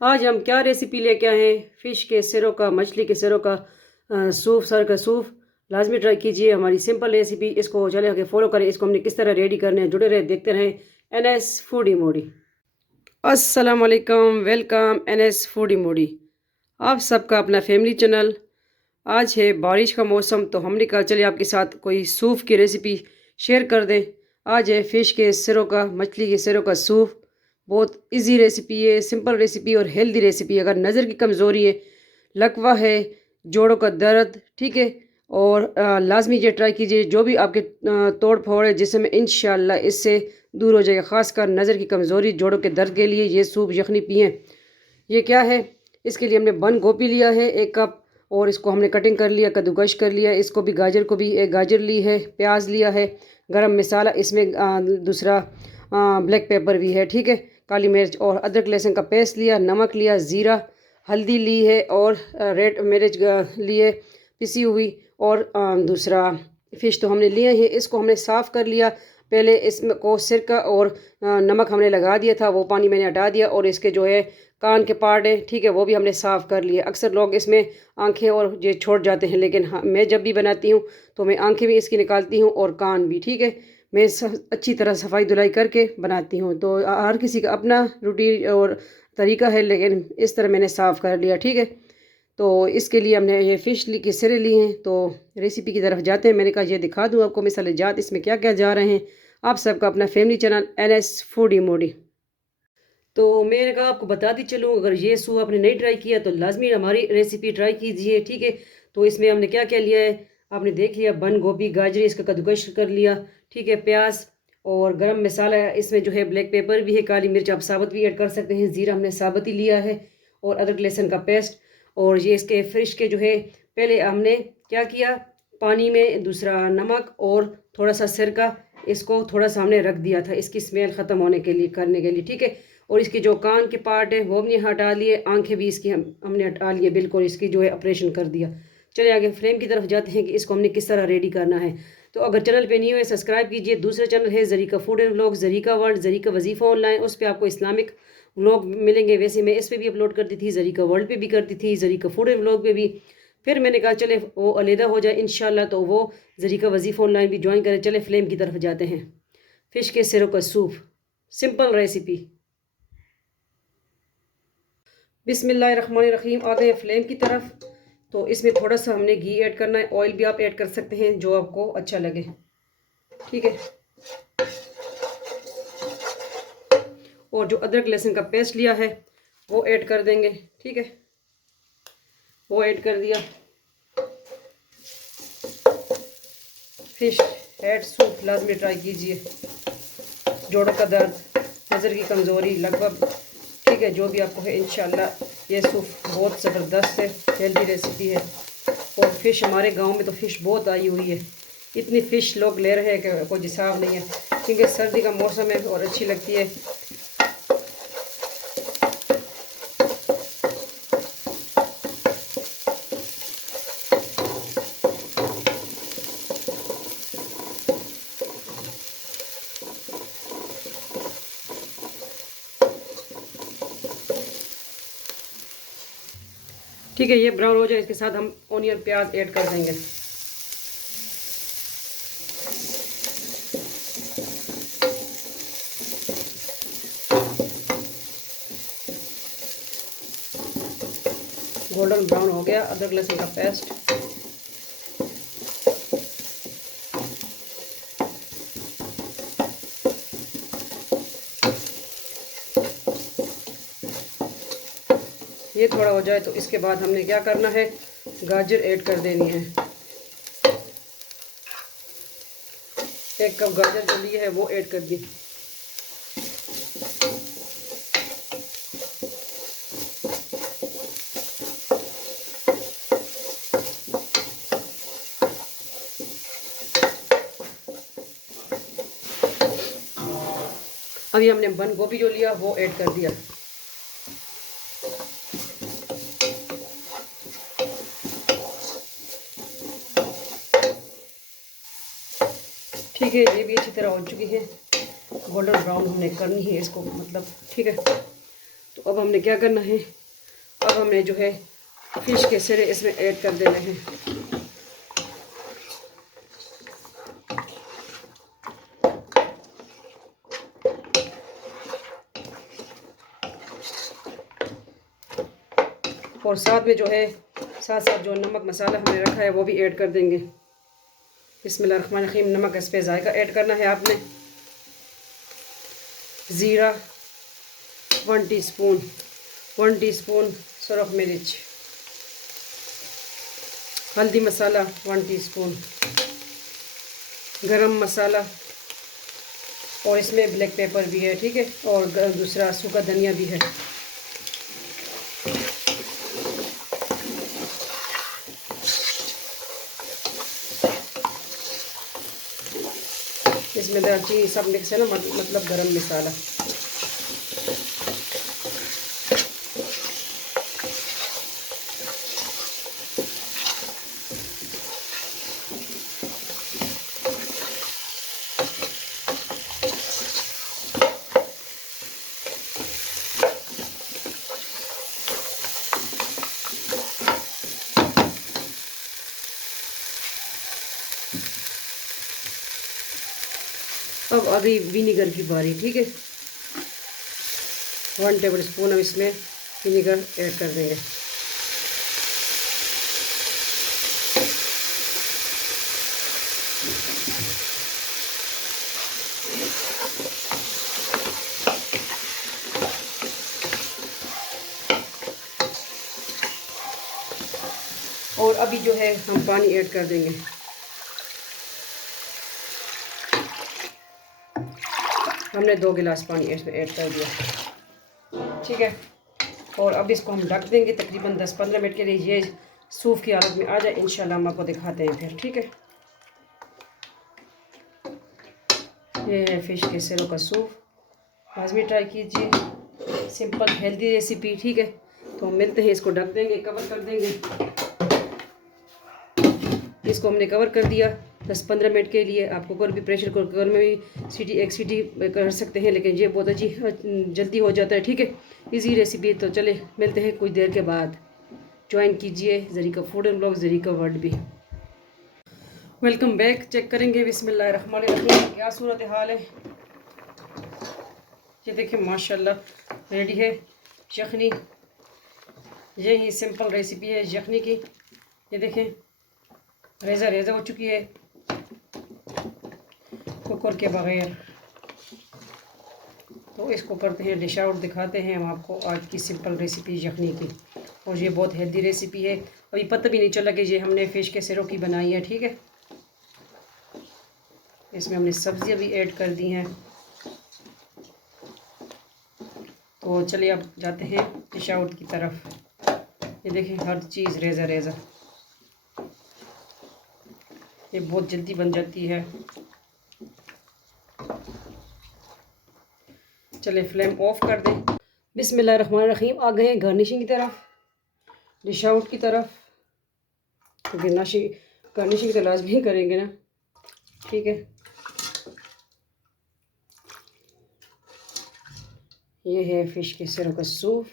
आज हम क्या रेसिपी लेके आए हैं? फ़िश के सिरों का, मछली के सिरों का सूप, सर का सूप। लाजमी ट्राई कीजिए हमारी सिंपल रेसिपी। इसको चले आगे फॉलो करें। इसको हमने किस तरह रेडी करना है, जुड़े रहे, देखते रहें। NS फूडी मोडी। अस्सलाम वालेकुम, वेलकम NS फूडी मोडी। आप सबका अपना फैमिली चैनल। आज है बारिश का मौसम, तो हमने कहा चलिए आपके साथ कोई सूप की रेसिपी शेयर कर दें। आज है फ़िश के सिरों का, मछली के सिरों का सूप। बहुत इजी रेसिपी है, सिंपल रेसिपी और हेल्दी रेसिपी। अगर नज़र की कमज़ोरी है, लकवा है, जोड़ों का दर्द, ठीक है, और लाजमी ये ट्राई कीजिए। जो भी आपके तोड़ फोड़ है जिसमें इंशाल्लाह इससे दूर हो जाएगा। ख़ासकर नज़र की कमज़ोरी, जोड़ों के दर्द के लिए ये सूप यखनी पिएँ। ये क्या है? इसके लिए हमने बंद गोभी लिया है 1 कप, और इसको हमने कटिंग कर लिया, कद्दूकश कर लिया। इसको भी, गाजर को भी, 1 गाजर ली है, प्याज लिया है, गरम मसाला इसमें दूसरा ब्लैक पेपर भी है, ठीक है, काली मिर्च, और अदरक लहसुन का पेस्ट लिया, नमक लिया, ज़ीरा, हल्दी ली है, और रेड मिर्च लिए पिसी हुई, और दूसरा फ़िश तो हमने लिए हैं। इसको हमने साफ़ कर लिया। पहले इसमें को सिरका और नमक हमने लगा दिया था, वो पानी मैंने हटा दिया। और इसके जो है कान के पार्ट है, ठीक है, वो भी हमने साफ़ कर लिए। अक्सर लोग इसमें आंखें और ये छोड़ जाते हैं, लेकिन हाँ, मैं जब भी बनाती हूँ तो मैं आंखें भी इसकी निकालती हूँ और कान भी, ठीक है। मैं अच्छी तरह सफाई धुलाई करके बनाती हूँ। तो हर किसी का अपना रूटीन और तरीका है, लेकिन इस तरह मैंने साफ़ कर लिया, ठीक है। तो इसके लिए हमने ये फ़िश के सिरे लिए हैं। तो रेसिपी की तरफ जाते हैं। मैंने कहा ये दिखा दूँ आपको मिसाल जात इसमें क्या क्या जा रहे हैं। आप सबका अपना फैमिली चैनल NS फूडी मोडी। तो मैंने कहा आपको बता दी चलूँ, अगर ये सूप आपने नहीं ट्राई किया तो लाजमी हमारी रेसिपी ट्राई कीजिए, ठीक है। तो इसमें हमने क्या क्या लिया है आपने देख लिया। बंद गोभी, गाजर, इसका कद्दूकश कर लिया, ठीक है, प्याज, और गरम मसाला इसमें जो है ब्लैक पेपर भी है, काली मिर्च आप साबुत भी ऐड कर सकते हैं, ज़ीरा हमने साबुत ही लिया है, और अदरक लहसुन का पेस्ट। और ये इसके फ़िश के जो है, पहले हमने क्या किया, पानी में दूसरा नमक और थोड़ा सा सिरका, इसको थोड़ा सा हमने रख दिया था इसकी स्मेल ख़त्म होने के लिए, करने के लिए, ठीक है। और इसके जो कान के पार्ट है वो हमने हटा लिए, आंखें भी इसकी हमने हटा लिए बिल्कुल, इसकी जो है ऑपरेशन कर दिया। चलिए आगे फ्रेम की तरफ जाते हैं कि इसको हमने किस तरह रेडी करना है। तो अगर चैनल पे नहीं हुए सब्सक्राइब कीजिए। दूसरा चैनल है Zarika food and vlog, Zarika world, Zarika वजीफ़ा ऑनलाइन। उस पर आपको इस्लामिक व्लॉग मिलेंगे। वैसे मैं इस पर भी अपलोड करती थी, ज़रीका वर्ल्ड पे भी करती थी, ज़रीका फूड एंड व्लॉग पे भी। फिर मैंने कहा चले वो अलहदा हो जाए इंशाल्लाह, तो वो ज़रीका वजीफ़ा ऑनलाइन भी ज्वाइन करें। चले फ्लेम की तरफ जाते हैं। फ़िश के सिरों का सूप, सिंपल रेसिपी। बिस्मिल्लाहिर्रहमानिर्रहीम। आ गए फ्लेम की तरफ। तो इसमें थोड़ा सा हमने घी ऐड करना है, ऑयल भी आप ऐड कर सकते हैं जो आपको अच्छा लगे, ठीक है। और जो अदरक लहसुन का पेस्ट लिया है वो ऐड कर देंगे, ठीक है, वो ऐड कर दिया। फिश हेड सूप लाजमी ट्राई कीजिए। जोड़ों का दर्द, नज़र की कमज़ोरी, लगभग, ठीक है, जो भी आपको है इंशाल्लाह ये सूप बहुत ज़बरदस्त है, हेल्दी रेसिपी है। और फ़िश हमारे गांव में तो फ़िश बहुत आई हुई है। इतनी फ़िश लोग ले रहे हैं कि कोई हिसाब नहीं है, क्योंकि सर्दी का मौसम है और अच्छी लगती है। ठीक है, ये ब्राउन हो जाए, इसके साथ हम ऑनियन प्याज ऐड कर देंगे। गोल्डन ब्राउन हो गया अदरक लहसुन का पेस्ट। ये थोड़ा हो जाए तो इसके बाद हमने क्या करना है, गाजर ऐड कर देनी है। 1 कप गाजर जो लिए है वो ऐड कर दी। अभी हमने बंद गोभी जो लिया वो ऐड कर दिया। ठीक है, ये भी अच्छी तरह हो चुकी है। गोल्डन ब्राउन हमने करनी है इसको, मतलब, ठीक है। तो अब हमने क्या करना है, अब हमने जो है फिश के सिरे इसमें ऐड कर देने हैं। और साथ में जो है साथ साथ जो नमक मसाला हमने रखा है वो भी ऐड कर देंगे। बिस्मिल्लाहिर्रहमानिर्रहीम। नमक इस पे जायका ऐड करना है आपने। ज़ीरा 1 टीस्पून, 1 टीस्पून सुरख मिर्च, हल्दी मसाला 1 टीस्पून, गरम मसाला, और इसमें ब्लैक पेपर भी है, ठीक है, और दूसरा सूखा धनिया भी है। इसमें दालचीनी सब मिक्स है ना, मतलब गरम मसाला। अब आ गई विनीगर की बारी, ठीक है। 1 टेबल स्पून हम इसमें विनीगर ऐड कर देंगे। और अभी जो है हम पानी ऐड कर देंगे। हमने 2 गिलास पानी इसमें ऐड कर दिया, ठीक है। और अब इसको हम ढक देंगे तकरीबन 10-15 मिनट के लिए। ये सूफ की हालत में आ जाए, इंशाल्लाह हम आपको दिखाते हैं फिर, ठीक है। ये है फ़िश के सिरों का सूफ। लाजमी ट्राई कीजिए, सिंपल हेल्दी रेसिपी, ठीक है। तो मिलते हैं, इसको ढक देंगे, कवर कर देंगे। इसको हमने कवर कर दिया 10-15 मिनट के लिए। आप कुकर भी, प्रेशर कुकर में भी सीटी, एक सीटी कर सकते हैं, लेकिन ये बहुत अच्छी जल्दी हो जाता है, ठीक है। Easy recipe. तो चले मिलते हैं कुछ देर के बाद। ज्वाइन कीजिए Zarika food and blog, Zarika world भी। Welcome back. चेक करेंगे बिस्मिल्लाहिर्रहमानिर्रहीम क्या सूरत हाल है। ये देखिए माशाल्लाह रेडी है यखनी। यही सिंपल रेसिपी है यखनी की। ये देखें रेज़ा रेज़ा हो चुकी है कुकर के बगैर। तो इसको करते हैं डिश आउट, दिखाते हैं हम आपको आज की सिंपल रेसिपी यखनी की। और ये बहुत हेल्दी रेसिपी है। अभी पता भी नहीं चला कि ये हमने फ़िश के सिरों की बनाई है, ठीक है। इसमें हमने सब्जियां भी ऐड कर दी हैं। तो चलिए अब जाते हैं डिश आउट की तरफ। ये देखें हर चीज़ रेज़ा रेज़ा। ये बहुत जल्दी बन जाती है। चले फ्लेम ऑफ कर दें। बिस्मिल्लाहिर्रहमानिर्रहीम। आ गए हैं गार्निशिंग की तरफ, डिश आउट की तरफ। तो गार्निशिंग तो लाजमी ही करेंगे ना, ठीक है। ये है फ़िश के सिरों का सूप।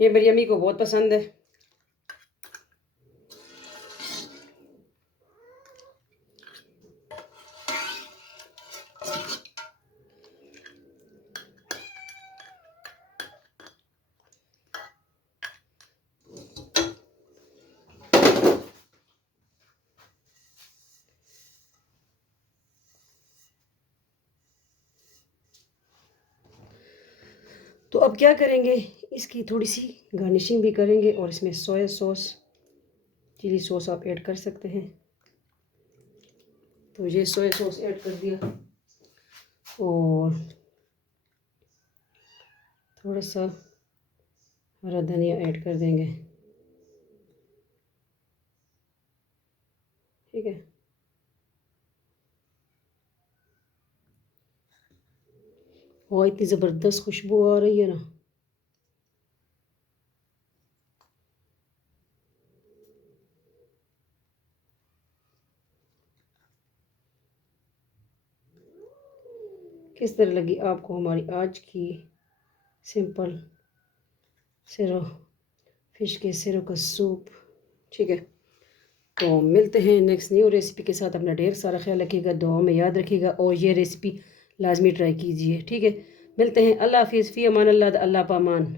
ये मेरी अम्मी को बहुत पसंद है। तो अब क्या करेंगे, इसकी थोड़ी सी गार्निशिंग भी करेंगे और इसमें सोया सॉस, चिली सॉस आप ऐड कर सकते हैं। तो ये सोया सॉस ऐड कर दिया और थोड़ा सा हरा धनिया ऐड कर देंगे, ठीक है। और इतनी ज़बरदस्त खुशबू आ रही है ना। किस तरह लगी आपको हमारी आज की सिंपल सिरो फिश के सिरों का सूप। ठीक है, तो मिलते हैं नेक्स्ट न्यू रेसिपी के साथ। अपना ढेर सारा ख्याल रखिएगा, दुआओं में याद रखिएगा और ये रेसिपी लाजमी ट्राई कीजिए। ठीक है, मिलते हैं। अल्लाह हाफिज़, फ़ी अमान अल्लाह, अल्लाह पामान।